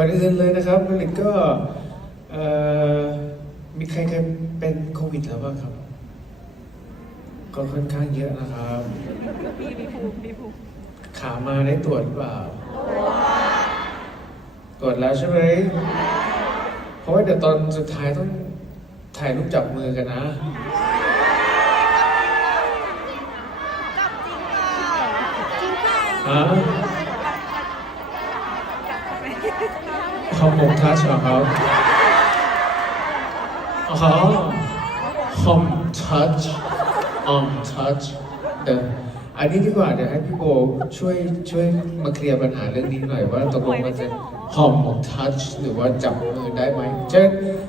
ก่อนอื่นเลยนะครับผลิตก็เอ่อมีใครเคยเป็นโควิดแล้วบ้างครับ ก็ค่อนข้างเยอะนะครับมีมีภูมิมีภูมิขามาได้ตรวจหรือเปล่า ตรวจแล้วใช่ไหมเพราะว่าเดี๋ยวตอนสุดท้ายต้องถ่ายรูปจับมือกันนะจับ เปล่าจริงเปล่าฮะขอหมกทัชเหรอครับอ๋อหอมทัชออมทัชเดี๋ยวอันนี้ดีกว่าเดี๋ยวให้พี่โบช่วยช่วยมาเคลียร์ปัญหาเรื่องนี้หน่อยว่าตกลงมันจะหอมหมกทัชหรือว่าจับมือได้ไหมเชิญ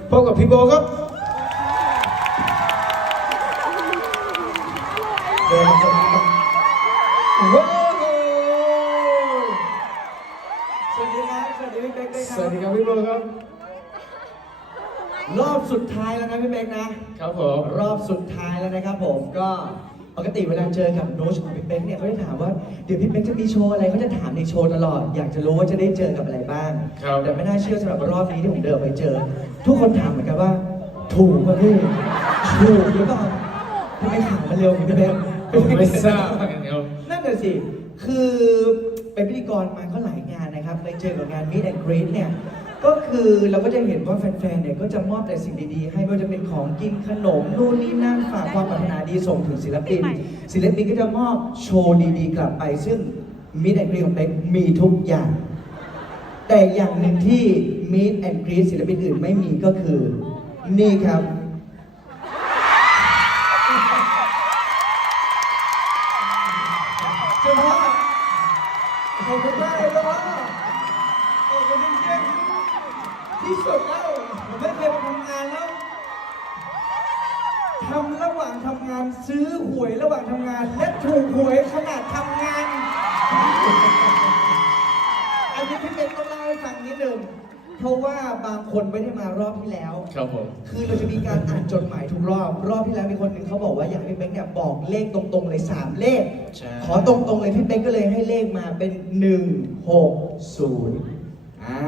พบกับพี่โบครับเดินมาว้า สดีพี่เป๊กด้วยสครัวับสดีครับพี่โบครับ รอบสุดท้ายแล้วนะพี่เป๊กนะ ครับผม รอบสุดท้ายแล้วนะครับผมก็ปกติเวลาเจอกับโน้ชของพี่เป๊กเนี่ยเขาจะถามว่าเดี๋ยวพี่เป๊กจะมีโชว์อะไรเขาจะถามในโชว์ตลอด อยากจะรู้ว่าจะได้เจอกับอะไรบ้างครับ แต่ไม่น่าเชื่อสำหรับรอบนี้ที่ผมเดินไปเจอ ทุกคนถามเหมือนกันว่า ถูกป่ะพี่ถูกหรือเปล่าทำไมข่าวมันเร็วพี่เป๊กผมไม่ทราบเหมือนกันครับนั่นน่ะสิคือ เป็นพิธีกรมาก็หลายงานนะครับไปเจอกับงาน Meet and Greet เนี่ยก็คือเราก็จะเห็นว่าแฟนๆเนี่ยก็จะมอบแต่สิ่งดีๆ ให้ไม่ว่าจะเป็นของกินขนมนู่นนี่นั่นฝากความปรารถนาดีส่งถึงศิลปิน ศิลปินก็จะมอบโชว์ดีๆ กลับไป ซึ่ง Meet and Greet ของเป็กมีทุกอย่าง แต่อย่างหนึ่งที่ Meet and Greet ศิลปินอื่นไม่มีก็คือ นี่ครับ อบคุณมากเลยเจ้าพ่อขอบคุณจริงๆที่สุดแล้วผมไม่เคยมาทำงานแล้วทำระหว่างทำงานซื้อหวยระหว่างทำงาน และถูกหวยขนาดทำงาน อันนี้พี่เป็นต้องเล่าให้ฟังนิดนึง เพราะว่าบางคนไม่ได้มารอบที่แล้ว ครับผม คือเราจะมีการอ่านจดหมายทุกรอบ รอบที่แล้วมีคนหนึ่งเขาบอกว่าอยากให้เป๊กเนี่ยบอกเลขตรงๆเลยสามเลข ใช่ ขอตรงๆเลยพี่เป๊กก็เลยให้เลขมาเป็น 1 6 0อ่า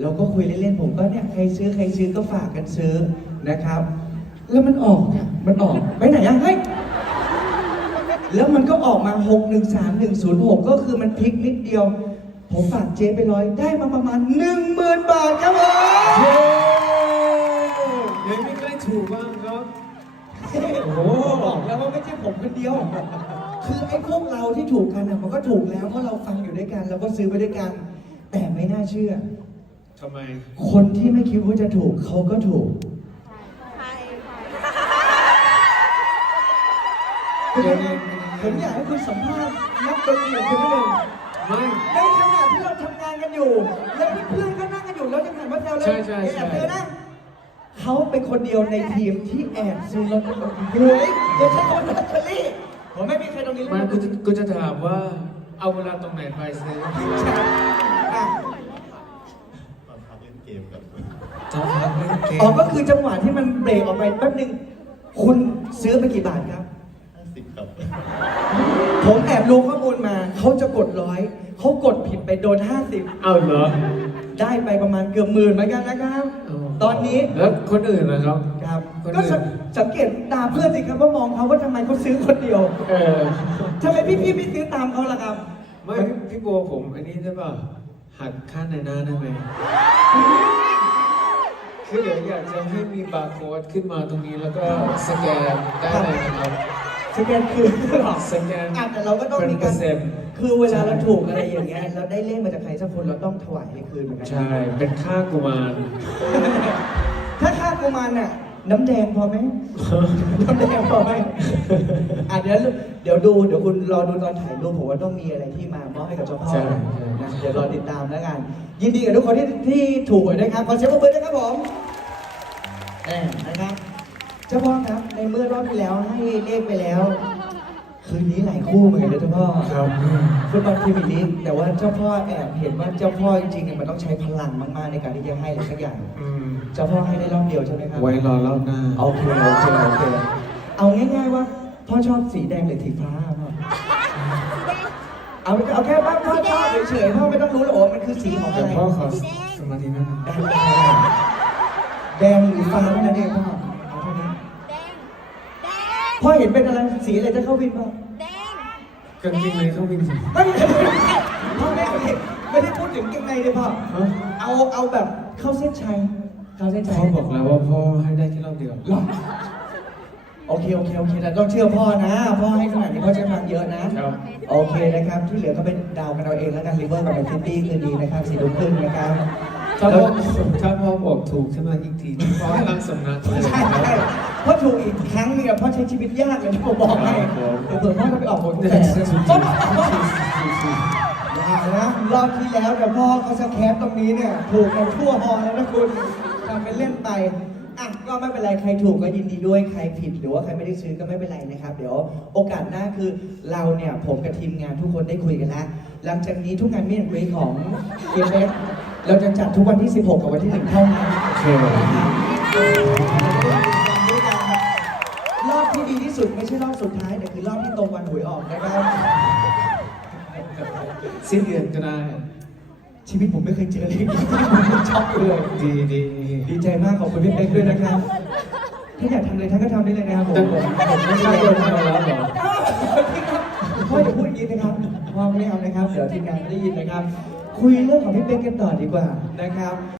เราก็คุยเล่นๆผมก็เนี่ยใครซื้อใครซื้อก็ฝากกันซื้อนะครับ แล้วมันออกเนี่ยมันออกไปไหนยังเฮ้ย แล้วมันก็ออกมา 6 1 3 1 0 6 ก็คือมันพลิกนิดเดียว ผมฝากเจ๊ไปร้อยได้มาประมาณ1 0,000บาทครับผมเย้เดี๋ยวมีใครถูกบ้างครับ โอ้โหบอกแล้วว่าไม่ใช่ผมคนเดียว คือไอ้พวกเราที่ถูกกันน่ะมันก็ถูกแล้วเพราะเราฟังอยู่ด้วยกันเราก็ซื้อไปด้วยกัน แต่ไม่น่าเชื่อ ทำไม คนที่ไม่คิดว่าจะถูกเขาก็ถูกใช่คุณเองผมอยากให้คุณสัมภาษณ์นักดนตรีของคุณนิดนึง ไม่ในขณะที่เราทำงานกันอยู่ แล้วเพื่อนๆก็นั่งกันอยู่แล้วจะหันมาแซวเลยใช่ใช่ใช่ แอบเจอนะเขาเป็นคนเดียวในทีมที่แอบซื้อลอตเตอรี่หวยจะใช้คำว่าลอตเตอรี่ผมไม่มีใครตรงนี้เลยไมันกูจะกูจะถามว่าเอาเวลาตรงไหนไปซื้ออะตอนพักเล่นเกมกับตอนพักเล่นเกมอ๋อก็คือจังหวะที่มันเบรกออกไปแป๊บนึง คุณซื้อไปกี่บาทครับ 50ครับผมแอบรู้ข้อ มูลมา เขาจะกดร้อยเขากดผิดไปโดนเอาเหรอ50ได้ไปประมาณเกือบหมื่นเหมือนกันนะครับ ตอนนี้แล้วคนอื่นนะครับ ครับคนอื่นก็สังสังเกตตามเพื่อนสิครับว่ามองเขาว่าทำไมเขาซื้อคนเดียวเออ ทำไมพี่พี่ๆไม่ซื้อตามเขาล่ะครับ ไม่พี่โบผมอันนี้ได้ป่ะหักค่าในหน้าได้ไหมคือเดี๋ยวอยากจะให้มีบาร์โค้ดขึ้นมาตรงนี้แล้วก็สแกนได้เลยนะครับ สแกนคือหรอสแกนอะแต่เราก็ต้องมีเป็นเปกาอรร์เซ็นต์ คือเวลาเราถูกอะไรอย่างเงี้ยเราได้เลขมาจากใครสักคนเราต้องถวายให้คืนเหมือนกัใช่ เป็นค่ากุมาร ถ้าค่ากุมารน่ะน้ำแดงพอไหม น้ำแดงพอไหมอะเดี๋ยวเดี๋ยวดูเดี๋ยวคุณรอดูตอนถ่ายรูปผมว่าต้องมีอะไรที่มามอบให้กับเจ้าพ่อใช่นะเดี๋ยวรอติดตามแล้วกัน ยินดีกับทุกคนที่ที่ถูกหวยนะครับขอเสียงปรบมือด้วยครับผมแหมนะครับ เจ้าพ่อครับในเมื่อรอบที่แล้วให้เลขไปแล้ว คืนนี้หลายคู่เหมือนกันนะเจ้าพ่อครับฟุตบอลพรีเมียร์ลีกแต่ว่าเจ้าพ่อแอบเห็นว่าเจ้าพ่อจริงๆเนี่ยมันต้องใช้พลังมากๆในการที่จะให้อะไรสักอย่าง อืมเจ้าพ่อให้ได้รอบเดียวใช่ไหมครับไว้รอรอบหน้าโอเคโอเคโอเคเอาง่ายๆว่าพ่อชอบสีแดงหรือสีฟ้าพ่อเอาเอาแค่ว่าพ่อชอบเฉยๆพ่อไม่ต้องรู้หรอกว่ามันคือสีของแต่อะไรพ่อขอมาธินั่นได้ไหมแดงหรือฟ้าเท่านั้นเองพ่อเอาเท่านี้ แดง แดง พ่อเห็นเป็นอะไรสีอะไรจะเข้าวินพ่อแดงกางเกงในเข้าวินสิไม่ได้พ่อไม่ได้ไม่ได้พูดถึงเกงในเลยพ่อฮะเอาเอาแบบเข้าเส้นชัยเข้าเส้นชัยพ่อบอกแล้วว่าพ่อให้ได้แค่รอบเดียวหรอโอเคโอเคโอเคแต่ต้องเชื่อพ่อนะ พ่อให้ขนาดนี้พ่อใช้พลังเยอะนะครับโอเคนะครับ ที่เหลือก็เป็นดาวกันเอาเองแล้วกันริเวอร์กับแมนซิตี้คืนดีนะครับสี่ทุ่มครึ่งนะครับ ถ้าพ่อถ้าพ่อบอกถูกขึ้นมาอีกทีพ่อให้รังสำนักเลย ใช่ใช่เพราะถูกอีกครั้งเนี่ยพ่อใช้ชีวิตยากเลยที่ผมบอกให้เผื่อพ่อจะไปออกผลเดี๋ยวแต่จะพ่ออย่านะรอบที่แล้วเดี๋ยวพ่อเขาสแคปตรงนี้เนี่ย ถูกกันทั่วฮอแล้วนะคุณทำเป็นเล่นไปอะก็ไม่เป็นไรใครถูกก็ยินดีด้วยใครผิดหรือว่าใครไม่ได้ซื้อก็ไม่เป็นไรนะครับ เดี๋ยวโอกาสหน้าคือเราเนี่ยผมกับทีมงานทุกคนได้คุยกันแล้วหลังจากนี้ทุกงานมิสแอนด์กรีของเอฟ เราจะจัดทุกวันที่ 16 กับวันที่1เท่านั้นโอเครอบที่ดีที่สุดไม่ใช่รอบสุดท้ายแต่คือรอบที่ตรงวันหวยออกนะครับสิ้นเดือนก็ได้ ชีวิตผมไม่เคยเจอเลยผมช็อกเลยดีดีดีใจมากขอบคุณพี่เป๊กด้วยนะครับ ถ้าอยากทำอะไรท่านก็ทำได้เลยนะครับผมแต่ผมผมไม่ใช่โดนมาแล้วเหรอพ่ออย่าพูดอย่างนี้นะครับพ่อไม่เอานะครับ เดี๋ยวทีมงานไม่ได้ยินนะครับ คุยเรื่องของพี่เป๊กกันต่อดีกว่านะครับ